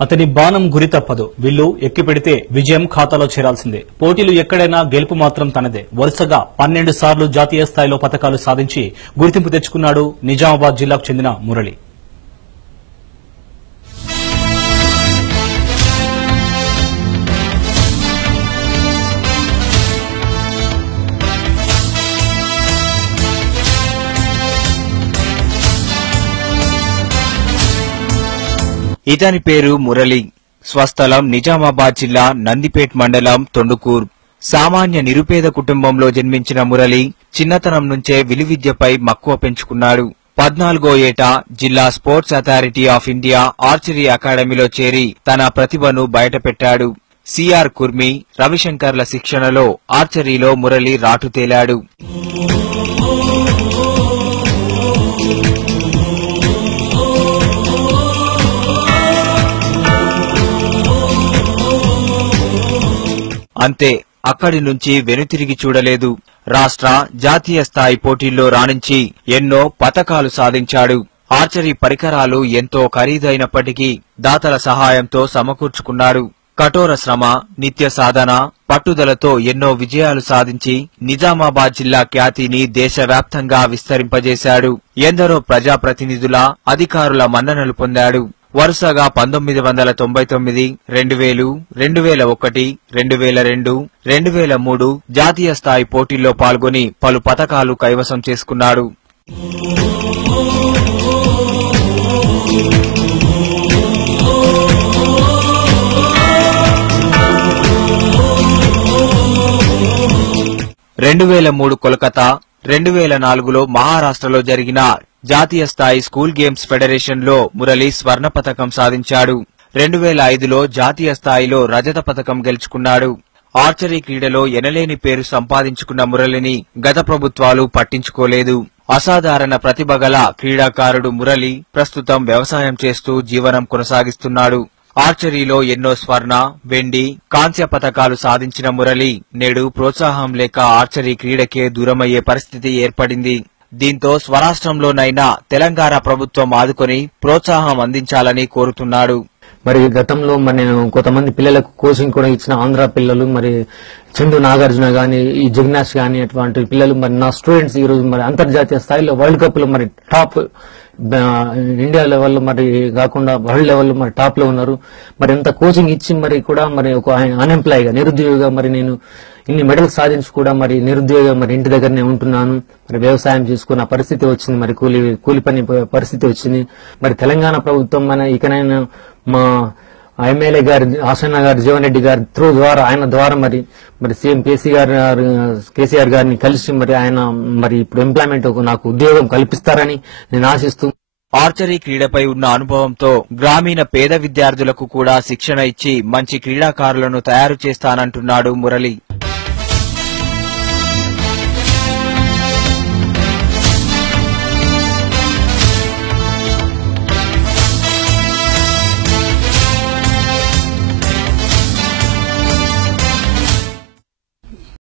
అతని బాణం గురి తప్పదు. విల్లు ఎక్కిపెడితే విజయం ఖాతాలో చేరాల్సిందే. పోటీలు ఎక్కడైనా గెలుపు మాత్రం తనదే. వరుసగా 12 సార్లు జాతీయ స్థాయిలో పతకాలు సాధించి గుర్తింపు తెచ్చుకున్నాడు నిజామాబాద్ జిల్లాకు చెందిన మురళి. ఇతని పేరు మురళి. స్వస్థలం నిజామాబాద్ జిల్లా నందిపేట్ మండలం తొండుకూర్. సామాన్య నిరుపేద కుటుంబంలో జన్మించిన మురళి చిన్నతనం నుంచే విలువిద్యపై మక్కువ పెంచుకున్నాడు. 14వ ఏట జిల్లా sports authority of India archery అకాడమీలో చేరి తన ప్రతిభను బయటపెట్టాడు. సిఆర్ కుర్మి, రవిశంకర్ల శిక్షణలో ఆర్చరీలో మురళి రాటుతేలాడు. అంతే, అక్కడి నుంచి వెనుతిరిగి చూడలేదు. రాష్ట్ర, జాతీయ స్థాయి పోటీల్లో రాణించి ఎన్నో పతకాలు సాధించాడు. ఆర్చరీ పరికరాలు ఎంతో ఖరీదైనప్పటికీ దాతల సహాయంతో సమకూర్చుకున్నాడు. కఠోర శ్రమ, నిత్య సాధన, పట్టుదలతో ఎన్నో విజయాలు సాధించి నిజామాబాద్ జిల్లా ఖ్యాతిని దేశవ్యాప్తంగా విస్తరింపజేశాడు. ఎందరో ప్రజాప్రతినిధుల, అధికారుల మన్ననలు పొందాడు. వరుసగా 1999, 2000, 2001, 2002, 2003 జాతీయ స్థాయి పోటీల్లో పాల్గొని పలు పతకాలు కైవసం చేసుకున్నాడు. కోల్కతా, 2004లో మహారాష్ట్రలో జరిగిన జాతీయ స్థాయి స్కూల్ గేమ్స్ ఫెడరేషన్ లో మురళి స్వర్ణ పతకం సాధించాడు. 2005లో జాతీయ స్థాయిలో రజత పతకం గెలుచుకున్నాడు. ఆర్చరీ క్రీడలో ఎనలేని పేరు సంపాదించుకున్న మురళిని గత ప్రభుత్వాలు పట్టించుకోలేదు. అసాధారణ ప్రతిభ గల క్రీడాకారుడు మురళి ప్రస్తుతం వ్యవసాయం చేస్తూ జీవనం కొనసాగిస్తున్నాడు. ఆర్చరీలో ఎన్నో స్వర్ణ, వెండి, కాంస్య పతకాలు సాధించిన మురళి నేడు ప్రోత్సాహం లేక ఆర్చరీ క్రీడకే దూరమయ్యే పరిస్థితి ఏర్పడింది. దీంతో స్వరాష్ట్రంలోనైనా తెలంగాణ ప్రభుత్వం ఆదుకొని ప్రోత్సాహం అందించాలని కోరుతున్నాడు. మరి గతంలో మరి నేను కొంతమంది పిల్లలకు కోచింగ్ కూడా ఇచ్చిన ఆంధ్ర పిల్లలు, మరి చందు నాగార్జున గాని, ఈ జిగ్నాష్ గాని, అటువంటి పిల్లలు మరి నా స్టూడెంట్స్ ఈ రోజు మరి అంతర్జాతీయ స్థాయిలో వరల్డ్ కప్ లో మరి టాప్, ఇండియా లెవెల్లో మరి కాకుండా వరల్డ్ లెవెల్లో మరి టాప్ లో ఉన్నారు. మరి ఎంత కోచింగ్ ఇచ్చి మరి కూడా మరి ఒక అన్ఎంప్లాయ్గా, నిరుద్యోగిగా మరి నేను ఇన్ని మెడల్స్ సాధించి కూడా మరి నిరుద్యోగిగా మరి ఇంటి దగ్గరనే ఉంటున్నాను. మరి వ్యవసాయం చేసుకున్న పరిస్థితి వచ్చింది, మరి కూలి పని పరిస్థితి వచ్చింది. మరి తెలంగాణ ప్రభుత్వం మన ఇకనైనా మా ఎమ్మెల్యే గారి ఆసన్న గారు, జీవన్ రెడ్డి గారి ద్వారా ఆయన ద్వారా మరి సీఎం కేసీఆర్ గారిని కలిసి మరి ఆయన మరి ఇప్పుడు ఎంప్లాయ్మెంట్ నాకు ఉద్యోగం కల్పిస్తారని నేను ఆశిస్తూ, ఆర్చరీ క్రీడపై ఉన్న అనుభవంతో గ్రామీణ పేద విద్యార్థులకు కూడా శిక్షణ ఇచ్చి మంచి క్రీడాకారులను తయారు చేస్తానంటున్నాడు మురళి.